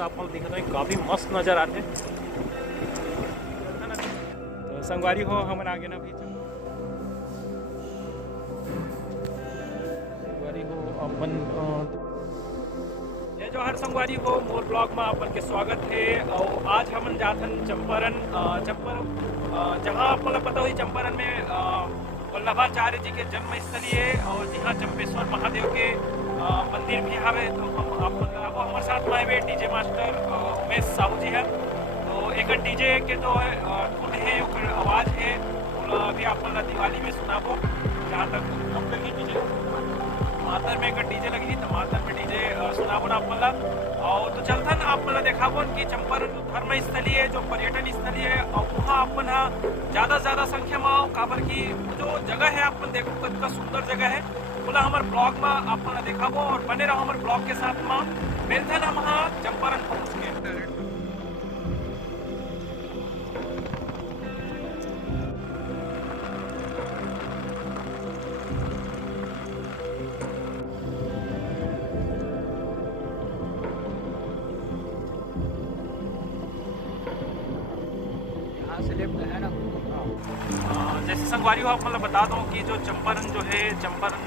रास्ता आप दिख रहे हैं, काफ़ी मस्त नज़र आते। तो संगवारी हो हमन आगे ना भी संगवारी हो अपन ये जो हर संगवारी हो मोर ब्लॉग में अपन के स्वागत है। और आज हमन जाथन चंपारण जहाँ अपन पता हुई चंपारण में वल्लभाचार्य जी के जन्म स्थली है और जहाँ चंपेश्वर महादेव के मंदिर भी है। तो आपको हमारे साथ में आए डीजे मास्टर उमेश साहू जी है। तो एक डीजे के जो धुन है आवाज़ है अभी अपन दिवाली में सुनाबो। जहाँ तक हम लगी डीजे मातर में एक डीजे लगी तो मातर में डीजे सुनाबो ना अपन। और तो चलथन अपन देखाबो कि चंपारण जो धर्म स्थली है, जो पर्यटन स्थली है, और वहाँ अपन ज़्यादा से ज़्यादा संख्या में आओ काबर की जो जगह है अपन देखो कितना सुंदर जगह है। बोला हमारे ब्लॉग में अपन देखाबो और बने रहो हमारे ब्लॉग के साथ में। मिलथन हम वहाँ चंपारण पहुँच के जैसे संगवारी हो आप मतलब बता दूं कि जो चंपारण जो है चंपारण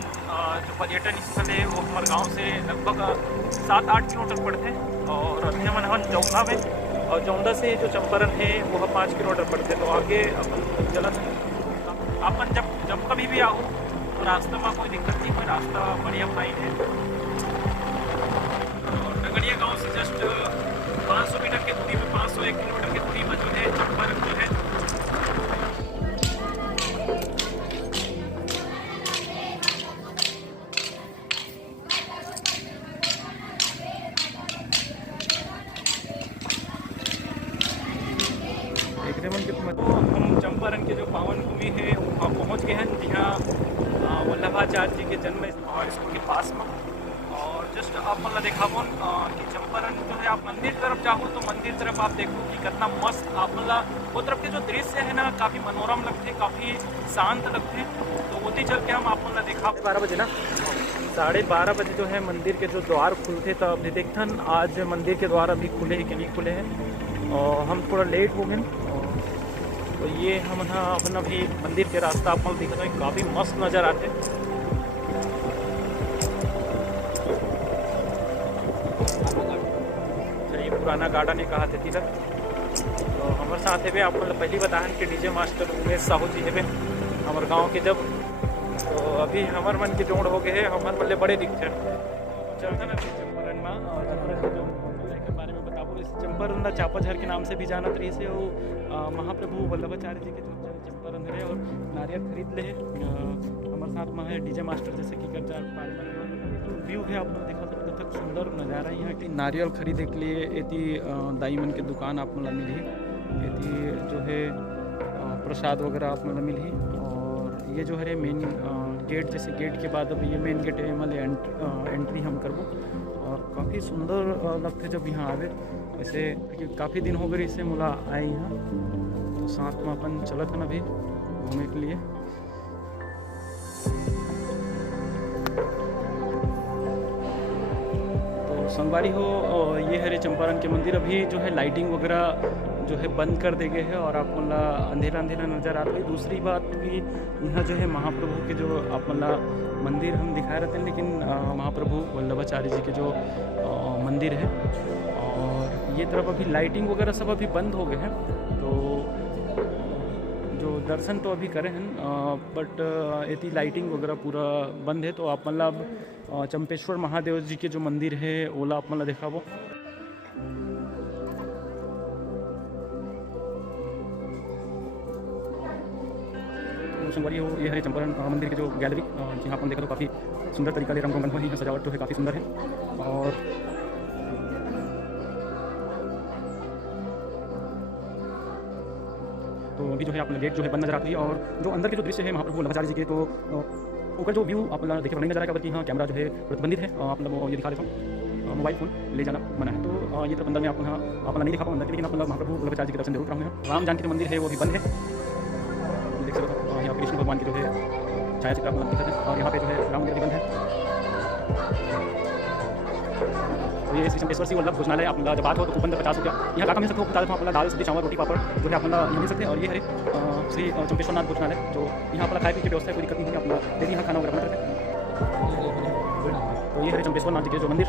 जो पर्यटन स्थल है वो हमारे गांव से लगभग 7-8 किलोमीटर पड़ते हैं। और अभी हम जौंदा में और जौंदा से जो चंपारण है वो 5 किलोमीटर पड़ते हैं। तो आगे अपन चला अपन जब कभी भी आओ तो रास्ते में कोई दिक्कत नहीं, कोई रास्ता बढ़िया फाइन है। और नगड़िया गाँव से जस्ट 500 मीटर की दूरी में 501 किलोमीटर की दूरी में जो है चंपारण जो है। तो हम चंपारण के जो पावन भूमि है वहाँ पहुँच गए हैं जहाँ वल्लभाचार्य जी के जन्म और स्कूल के पास में। और जस्ट आप मतलब देखा कि चंपारण जो है आप मंदिर तरफ जाओ तो मंदिर तरफ आप देखो कि कितना मस्त आप मतलब वो तरफ के जो दृश्य है ना काफ़ी मनोरम लगते हैं, काफ़ी शांत लगते हैं। तो वो चल के हम आप मतलब देखा 12 बजे ना 12:30 बजे जो है मंदिर के जो द्वार खुलते तब अभी देखथन आज मंदिर के द्वार अभी खुले हैं कि नहीं खुले हैं। और हम थोड़ा लेट हो गए। तो ये हम अपना भी मंदिर के रास्ता आप दिख रहे हैं, काफ़ी मस्त नज़र आते। ये पुराना गार्डन है कहा थे तक। तो हमारे साथ है आप मतलब पहली बताएं कि डीजे मास्टर उमेश साहू जी है हमारे गांव के जब। तो अभी हमारे मन के जोड़ हो गए हैं, हमारे मतलब बड़े दिखते हैं। चलते ना चंपारण में और चंपारण के बारे में बताबो। इस चंपारण चापाझर के नाम से भी जाना रही से वो महाप्रभु वल्लभाचार्य जी के जो चंपारण है। और नारियल खरीद ले हमारे साथ में है डीजे मास्टर जैसे कि कर व्यू है आप लोग देखा सकते तक सुंदर नज़ारा यहाँ की। नारियल खरीदे के लिए एती दाईमन के दुकान आप मतलब मिली, एती जो है प्रसाद वगैरह आप मतलब मिली। और ये जो है मेन गेट, जैसे गेट के बाद अब ये मेन गेट है मतलब एंट्री हम करबो। और काफ़ी सुंदर लगते जब यहाँ आवे वैसे, काफ़ी दिन हो गए इससे मुला आए यहाँ। तो साथ में अपन चलत है ना अभी घूमने के लिए। तो संगवारी हो ये हरे चंपारण के मंदिर अभी जो है लाइटिंग वगैरह जो है बंद कर दे गए हैं और आप मतलब अंधेरा अंधेरा नज़र आता है। दूसरी बात कि यहाँ जो है महाप्रभु के जो आप मतलब मंदिर हम दिखा रहे थे, लेकिन महाप्रभु वल्लभाचार्य जी के जो मंदिर है और ये तरफ अभी लाइटिंग वगैरह सब अभी बंद हो गए हैं। तो जो दर्शन तो अभी करे हैं बट इतनी लाइटिंग वगैरह पूरा बंद है। तो आप मतलब चंपेश्वर महादेव जी के जो मंदिर है ओला आप मतलब देखा वो। संगवारी हो ये है चंपारण मंदिर के जो गैलरी जहाँ अपन देखा तो काफ़ी सुंदर तरीका से रंग रंगन हुई है, सजावट जो है काफ़ी सुंदर है। और तो अभी जो है अपना गेट जो है बंद नजर आती है। और जो अंदर के जो दृश्य है महाप्रभु वल्लभाचार्य जी के तो ऊपर जो व्यू आप देखे नहीं नजर आएगा, बल्कि हाँ कैमरा जो है प्रतिबंधित है। आप लोग ये दिखा देता हूँ, मोबाइल फोन ले जाना मना है। तो ये तरफ अंदर में आप नहीं दिखा पाऊँ अंदर, लेकिन आप महाप्रभु वल्लभाचार्य जी के दर्शन जरूर कराऊंगा। राम जानकी मंदिर है वो भी बंद है, देख सकते हो। यहाँ कृष्ण भगवान की जो है छाया चित्र आप दिखा है। और यहाँ पे जो है राम मंदिर भी बंद है। तो ये श्री चंपेश्वर शिव वल्लभ भोजनालय आप जब बात हो तो कूपन पर 50 रुपया यहाँ का मिल सकते हो, बता देता हूँ। अपना दाल सब्जी चावल रोटी पापड़ जो है अपना यहाँ मिल सकते हैं। और ये है श्री चंपेश्वर नाथ भोजनालय, जो यहाँ अपना खाए पीने की व्यवस्था है, कोई दिक्कत नहीं है, अपना डेली यहाँ खाना वगैरह बना करके। तो ये है चंपेश्वर नाथ जी के जो मंदिर।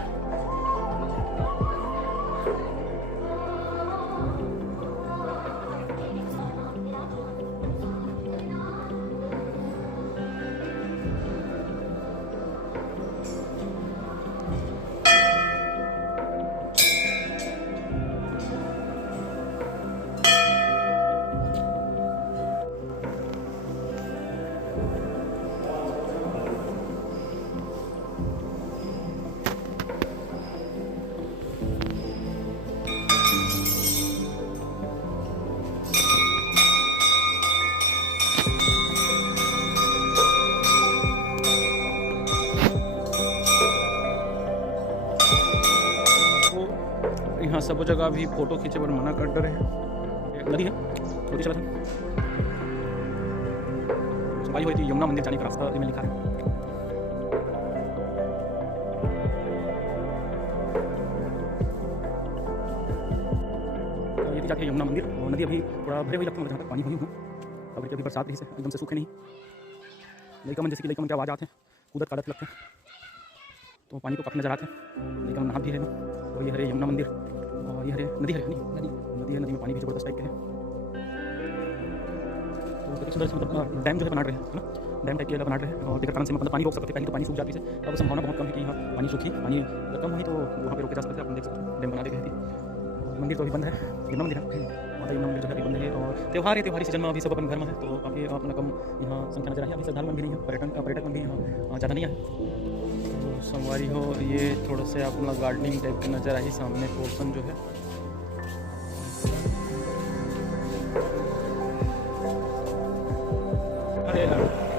यहाँ सब जगह भी फोटो खींचे पर मना कर रहे हैं। नदी है छोटी चला था सफाई हुई थी, यमुना मंदिर जाने का रास्ता में लिखा है। ये थी जाती है यमुना मंदिर, और नदी अभी थोड़ा भरे हुई लगती है, जहाँ तक पानी हुई हूँ अभी अभी बरसात रही से एकदम से सूखे नहीं। लड़का मन जैसे कि लड़का मन की आवाज़ आते हैं, कूदत कादत लगते हैं, तो पानी को काफ़ी नजर आते हैं। लड़का मन नहा भी है ना। तो ये हरे यमुना मंदिर, और ये हरे नदी है, नदी है, नदी में पानी भी जबरदस्त टाइप के है। तो सुंदर से मतलब डैम जो है बना रहे हैं ना, डैम टाइप के बना रहे हैं, और टिकट कारण से मतलब पानी रोक सकते। पहले तो पानी सूख जाती है, अब संभावना बहुत कम है कि यहाँ पानी सूखी, पानी अगर कम हुई तो वहाँ पे रोके जा सकते हैं। आप देख सकते हैं डैम बना देते हैं। मंदिर तो अभी बंद है, यमुना मंदिर है, माता यमुना मंदिर जो है अभी बंद है। और त्योहारी सीजन में अभी सब अपन घर में है, तो काफ़ी अपना कम यहाँ संख्या नजर आई है। अभी श्रद्धालु मन भी नहीं है, पर्यटक मन भी यहाँ ज़्यादा नहीं है। तो संगवारी हो, ये थोड़ा सा अपना गार्डनिंग टाइप की नज़र आई सामने पोर्शन जो है।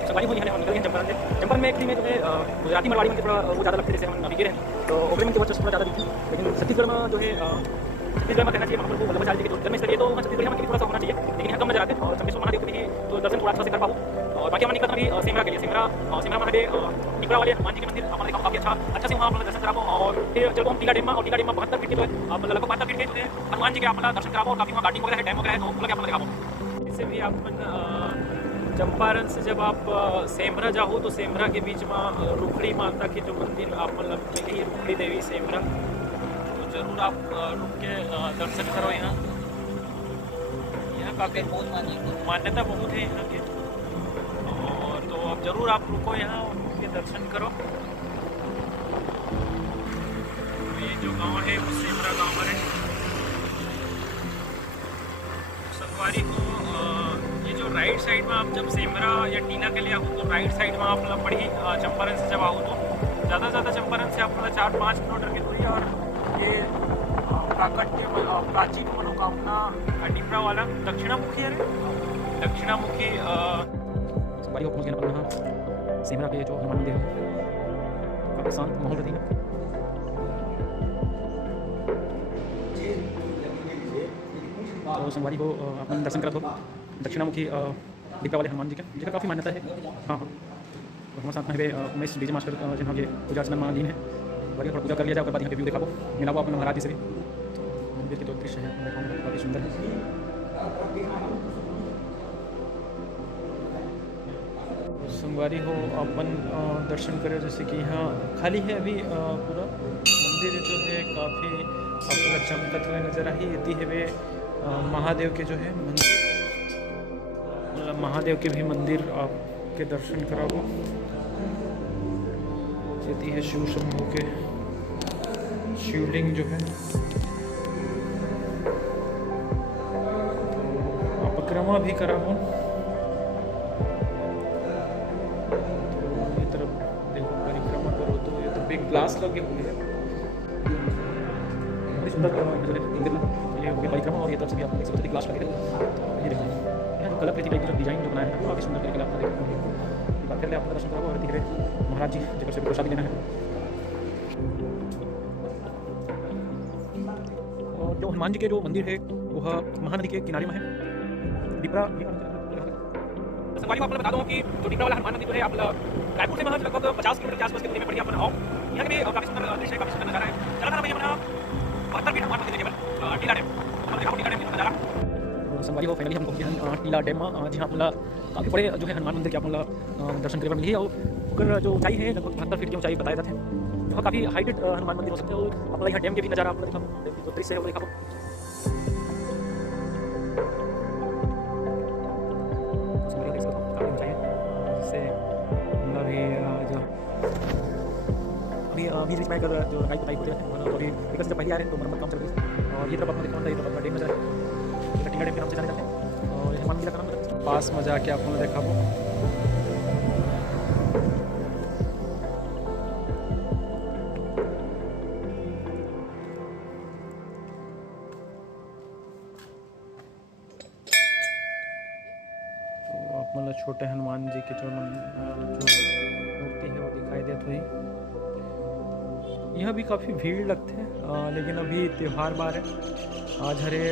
सवारी हुई है, हम निकल गए चंपारण से। चंपारण में एक्चुअली में जो है गुजराती मारवाड़ी में थोड़ा वो ज़्यादा लगते हैं, जैसे हम अभी गिरे हैं तो ओपनिंग के वजह थोड़ा ज़्यादा दिखती है। लेकिन छत्तीसगढ़ में जो है छत्तीसगढ़ में कहना चाहिए महाप्रभु वल्लभाचार्य जी के जो जन्म स्थल है, तो छत्तीसगढ़ में थोड़ा सा होना चाहिए, लेकिन यहाँ कम नजर आते हैं। और चंपेश्वर महादेव के भी तो दर्शन थोड़ा अच्छा से कर पाऊँ। और बाकी हम निकलते हैं अभी सेमरा के लिए। सेमरा महादेव टिकरा वाले हनुमान जी के मंदिर हमारे देखा काफ़ी अच्छा से वहाँ अपना दर्शन कराओ। और फिर चलो हम टीका डेम में, और टीका डेम में 72 फीट के जो है लगभग 72 फीट के जो है हनुमान जी के अपना दर्शन कराओ। और काफ़ी वहाँ गार्डनिंग वगैरह है, डैम वगैरह है, तो वो अपना दिखाओ। इससे भी आप चंपारण से जब आप सेमरा जाओ तो सेमरा के बीच में रुखड़ी माता की जो मंदिर आप मतलब मिली रुखड़ी देवी सेमरा, तो जरूर आप रुक के दर्शन करो। यहाँ काफ़ी बहुत मान्यता बहुत है यहाँ की, और तो अब जरूर आप रुको यहाँ और रुक के दर्शन करो। ये जो गांव है वो सेमरा गांव है। संगवारी को ये जो राइट साइड में आप जब सेमरा या टीना के लिए आओ तो राइट साइड में आप मतलब बड़ी चंपारण से जब आओ तो ज़्यादा से ज़्यादा चंपारण से आप मतलब 4-5 किलोमीटर की दूरी। और ये प्राचीन मनोकामना टिपरा वाला दक्षिणामुखी है, दक्षिणामुखी सवारी हो पहुँच गए अपन यहाँ सेमरा के जो हनुमान मंदिर है। काफ़ी शांत माहौल रहती है। तो संगवारी को अपन दर्शन करा तो दक्षिणामुखी टिपरा वाले हनुमान जी के जिनका काफ़ी मान्यता है। हाँ हाँ, तो हमारे साथ में उमेश डीजे मास्टर जिन्हों के पूजा अर्चना में लीन है। बाकी थोड़ा पूजा कर लिया जाए, उसके बाद यहाँ पे व्यू देखा मिला वो अपने महाराज जी से भी। मंदिर के जो दृश्य है काफ़ी सुंदर है। संगवारी हो अपन दर्शन करें, जैसे कि यहाँ खाली है अभी पूरा मंदिर जो है, काफ़ी अपना चमकत हुए नजर आई यदि है वे महादेव के जो है मंदिर, मतलब महादेव के भी मंदिर आपके दर्शन कराओ। यदि है शिव शंभू के शिवलिंग जो है, परिक्रमा भी कराओ। तो ये तरफ देखो परिक्रमा करो तो ये तरफ एक ग्लास लगे हुए हैं, बड़ी सुंदर मंदिर में ये हो गया परिक्रमा। और ये तरफ से भी आप देख सकते हैं ग्लास लगे थे। तो ये देखो यहाँ जो कलाकृति का जो डिजाइन जो बनाया है काफ़ी सुंदर तरीके से आपका देखो। बात करते आपका दर्शन कराओ और धीरे महाराज जी जगह से प्रसाद देना है। और जो हनुमान जी के जो मंदिर है वह महानदी के किनारे में है। टिपरा संगवारी को आपको बता दूं कि जो टिकरा वाला हनुमान मंदिर जो है आप रायपुर से महज लगभग 50 किलोमीटर के आसपास की दूरी में पड़ी आप आओ। यहाँ के भी काफ़ी सुंदर दृश्य है, काफ़ी सुंदर नजारा है। चला था भैया अपना 72 फीट हनुमान मंदिर केवल टीला डैम टीला डैम नजारा संगवारी हो फाइनली हमको टीला डैम जी हाँ आपला काफ़ी बड़े जो है हनुमान मंदिर के आप दर्शन करे मिली है और जो ऊंचाई है लगभग 72 फीट की ऊंचाई बताया जाते हैं। जो काफ़ी हाइटेड हनुमान मंदिर हो सकते हो। आप यहाँ डैम के भी नज़ारा आप देखा जो दृश्य है वो देखा अभी रिच कर जो बाइक बताई होते हैं तो अभी विकसित जब पहले आ रहे हैं तो मरम्मत काम चल रही है। और ये तरफ अपना देखा ये तरफ डैम नजर है, टीला डैम के नाम से जाने जाते हैं और ये हनुमान मंदिर का नाम पास में जाके आपने देखा वो मतलब छोटे हनुमान जी की जो मूर्ति है वो दिखाई देती हुई। यहाँ भी काफ़ी भीड़ लगते हैं लेकिन अभी त्यौहार बार है। आज हरे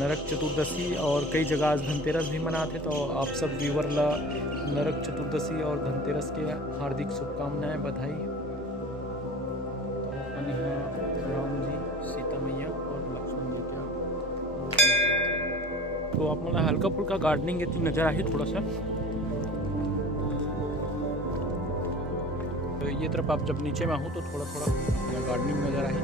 नरक चतुर्दशी और कई जगह आज धनतेरस भी मनाते, तो आप सब व्यूवर ला नरक चतुर्दशी और धनतेरस के हार्दिक शुभकामनाएं बधाई। तो अपन यहाँ राम जी, सीता मैया और लक्ष्मण जी क्या तो आप मतलब हल्का फुल्का गार्डनिंग इतनी नज़र आई थोड़ा सा। तो ये तरफ आप जब नीचे में हूँ तो थोड़ा थोड़ा गार्डनिंग नज़र आई।